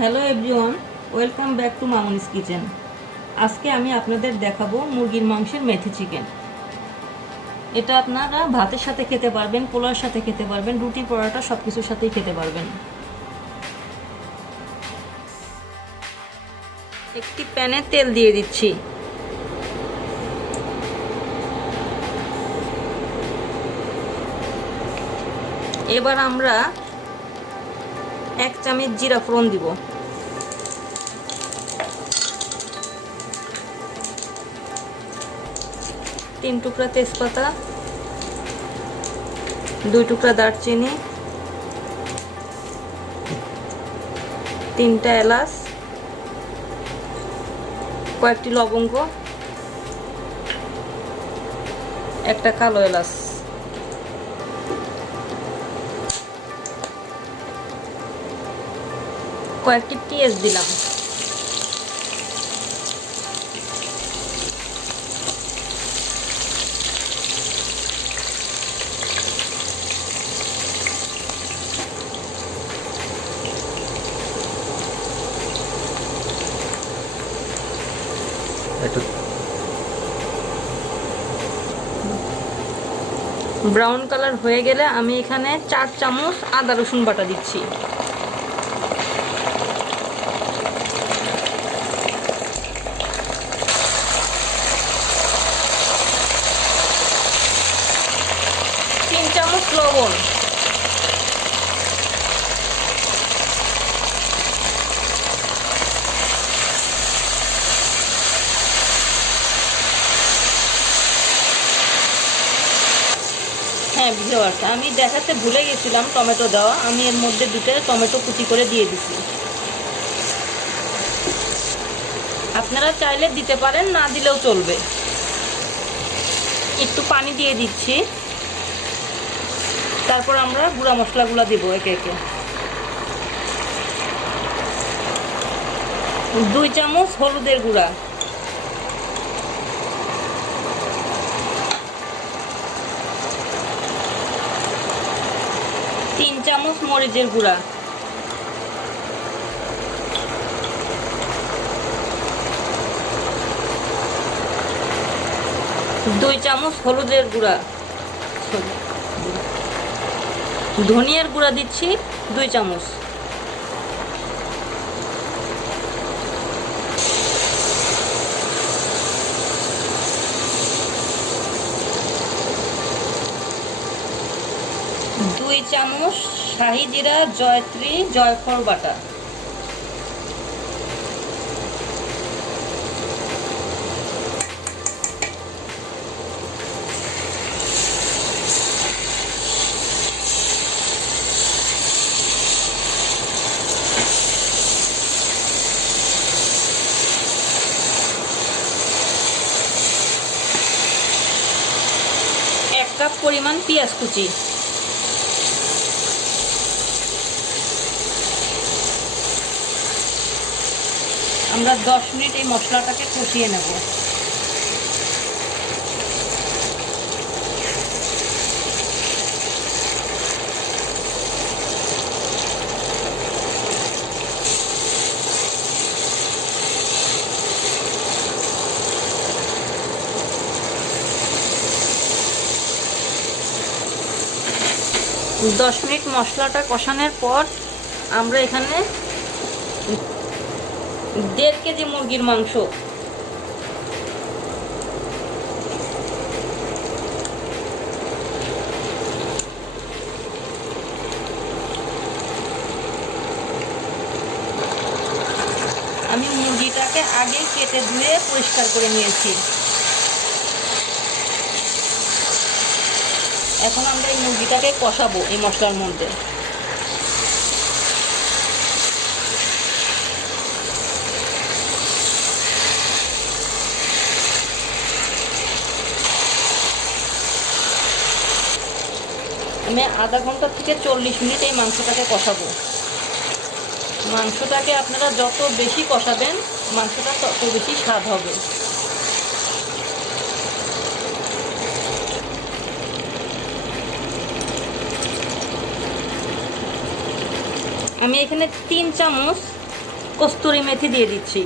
Hello everyone, welcome back to Mamoni's kitchen. আজকে আমি আপনাদের দেখাবো মুরগির মাংসের মেথি চিকেন। এটা আপনারা ভাতের সাথে খেতে পারবেন, পোলার সাথে খেতে পারবেন, রুটি পরোটা সব কিছুর সাথেই খেতে পারবেন। একটি প্যানে তেল দিয়ে দিচ্ছি। এবার আমরা 1 চামচ জিরা ফোড়ন দিব। 3 টুকরা তেজপাতা, 2 টুকরা দারচিনি, 3টা এলাচ, কয়েকটি লবঙ্গ, একটা কালো এলাচ, কয়েকটি পেঁয়াজ দিলাম। ব্রাউন কালার হয়ে গেলে আমি এখানে 4 চামচ আদা রসুন বাটা দিচ্ছি। তিন চামচ লবণ, হ্যাঁ ভিউয়ার্স, আমি দেখাতে ভুলে গেছিলাম টমেটো দেওয়া। আমি এর মধ্যে 2টা টমেটো কুচি করে দিয়ে দিছি। আপনারা চাইলে দিতে পারেন, না দিলেও চলবে। একটু পানি দিয়ে দিচ্ছি, তারপর আমরা গুঁড়া মশলাগুলো দিব একে একে। 2 চামচ হলুদের গুঁড়া, 3 চামচ মরিচের গুঁড়া, 2 চামচ হলুদের গুঁড়া, ধনিয়ার গুঁড়া দিচ্ছি 2 চামচ, দুই চামচ শাহি জিরা, জয়ত্রী, জয়ফল বাটা, কাপ পরিমাণ পেঁয়াজ কুচি, আমরা 10 মিনিট এই মশলাটাকে কষিয়ে নেব। দশ মিনিট মশলাটা কষানোর পর আমরা এখানে 1.5 কেজি মুরগির মাংস, আমি মুরগিটাকে আগে কেটে ধুয়ে পরিষ্কার করে নিয়েছি। এখন আমরা এই মুরগিটাকে কষাবো এই মশলার মধ্যে। আমি আধা ঘন্টা থেকে 40 মিনিট এই মাংসটাকে কষাবো। মাংসটাকে আপনারা যত বেশি কষাবেন মাংসটা তত বেশি স্বাদ হবে। আমি এখানে 3 চামচ কস্তুরি মেথি দিয়ে দিচ্ছি।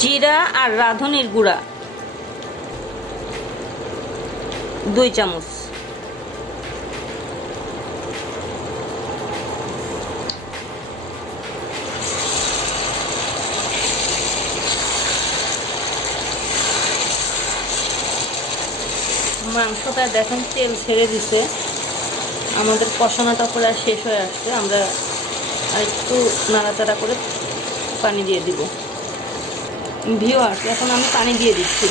জিরা আর রাঁধুনির গুঁড়া 2 চামচ। মাংসটা দেখেন তেল ছেড়ে দিছে, আমাদের কষানোটা প্রায় শেষ হয়ে আসছে। আমরা আরেকটু নাড়াচাড়া করে পানি দিয়ে দিব। ভিউয়ার্স, এখন আমি পানি দিয়ে দিচ্ছি।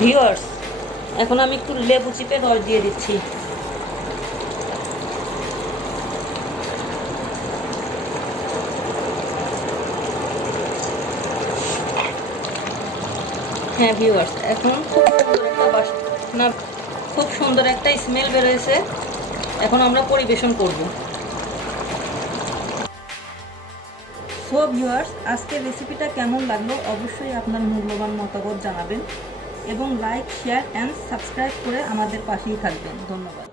ভিউয়ার্স, এখন আমি একটু লেবু চিপে রস দিয়ে দিচ্ছি। হ্যাঁ ভিউয়ার্স, এখন খুব সুন্দর একটা স্মেল বেরোয়েছে। এখন আমরা পরিবেশন করব। সো ভিউয়ার্স, আজকের রেসিপিটা কেমন লাগলো অবশ্যই আপনার মূল্যবান মতামত জানাবেন এবং লাইক, শেয়ার অ্যান্ড সাবস্ক্রাইব করে আমাদের পাশেই থাকবেন। ধন্যবাদ।